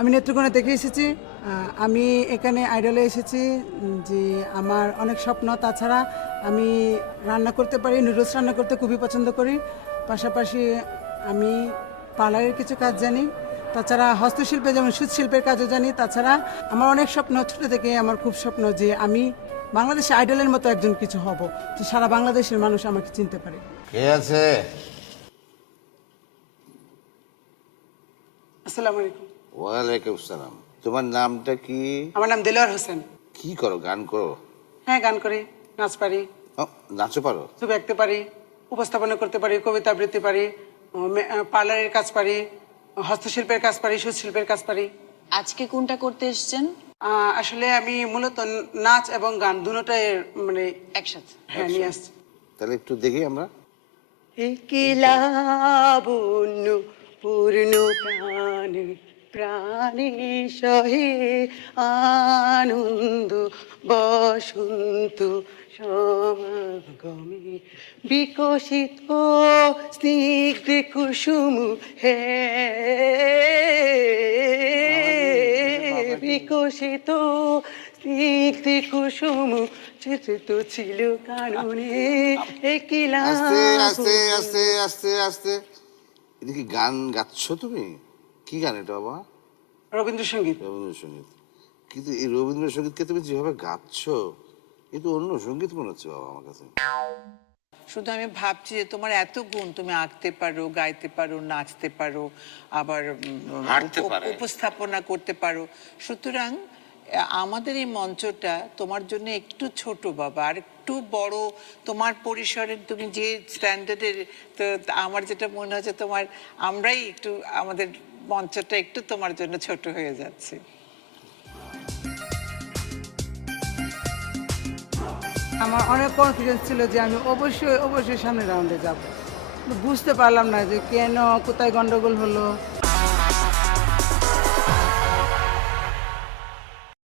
আমি নেত্রকোনা থেকে এসেছি। আমি এখানে আইডলে এসেছি যে আমার অনেক স্বপ্ন। তাছাড়া আমি রান্না করতে পারি, নুডলস রান্না করতে খুবই পছন্দ করি। পাশাপাশি আমি পার্লারের কিছু কাজ জানি। তাছাড়া হস্তশিল্পে যেমন সুতশিল্পের কাজও জানি। তাছাড়া আমার অনেক স্বপ্ন, ছোটো থেকে আমার খুব স্বপ্ন যে আমি বাংলাদেশে আইডলের মতো একজন কিছু হব, যে সারা বাংলাদেশের মানুষ আমাকে চিনতে পারে। কে আছে? আসসালামু আলাইকুম। ওয়ালাইকুম সালাম। তোমার নামটা কি? আমার নাম দেলোয়ার হোসেন। কি করো? গান করো? হ্যাঁ, গান করি, নাচ পারি, ও, নাচও পারো? ছবি আঁকতে পারি, উপস্থাপনা করতে পারি, কবিতা আবৃত্তি পারি, পার্লারের কাজ পারি, হস্তশিল্পের কাজ পারি, সুশিল্পের কাজ পারি। আজকে কোনটা করতে এসেছেন? আসলে আমি মূলত নাচ এবং গান দুটোটাই মানে একসাথে। হ্যাঁ নিয়ে আসছি। তাহলে একটু দেখি আমরা। লাবণ্য পূর্ণ প্রাণে প্রাণে সহে আনন্দ বসন্ত সমাগমে বিকশিত স্নিগ্ধ কুসুম হে বিকশিত স্নিগ্ধ কুসুম চিত্রিত ছিল কাননে একলা আস্তে আস্তে আস্তে আস্তে আস্তে। এটা কি গান গাচ্ছ তুমি? কি গান এটা বাবা? রবীন্দ্রসঙ্গীত। রবীন্দ্রসঙ্গীত। কিন্তু এই রবীন্দ্রসঙ্গীতকে তুমি যেভাবে গাচ্ছ, এ তো অন্য সঙ্গীত মনে হচ্ছে বাবা আমার কাছে। শুধু আমি ভাবছি যে তোমার এত গুণ, তুমি আঁকতে পারো, গাইতে পারো, নাচতে পারো, আবার হাঁটতে পারে। উপস্থাপনা করতে পারো। সুতরাং আমাদের এই মঞ্চটা তোমার জন্য একটু ছোট বাবা, আর একটু বড় তোমার পরিসরের, তুমি যে স্ট্যান্ডার্ডের, তো আমার যেটা মনে হচ্ছে তোমার, আমরাই একটু আমাদের মঞ্চটা একটু তোমার জন্য ছোট হয়ে যাচ্ছে। আমার অনেক কনফিডেন্স ছিল যে আমি অবশ্যই অবশ্যই সামনের রাউন্ডে যাব। বুঝতে পারলাম না যে কেন, কোথায় গন্ডগোল হলো।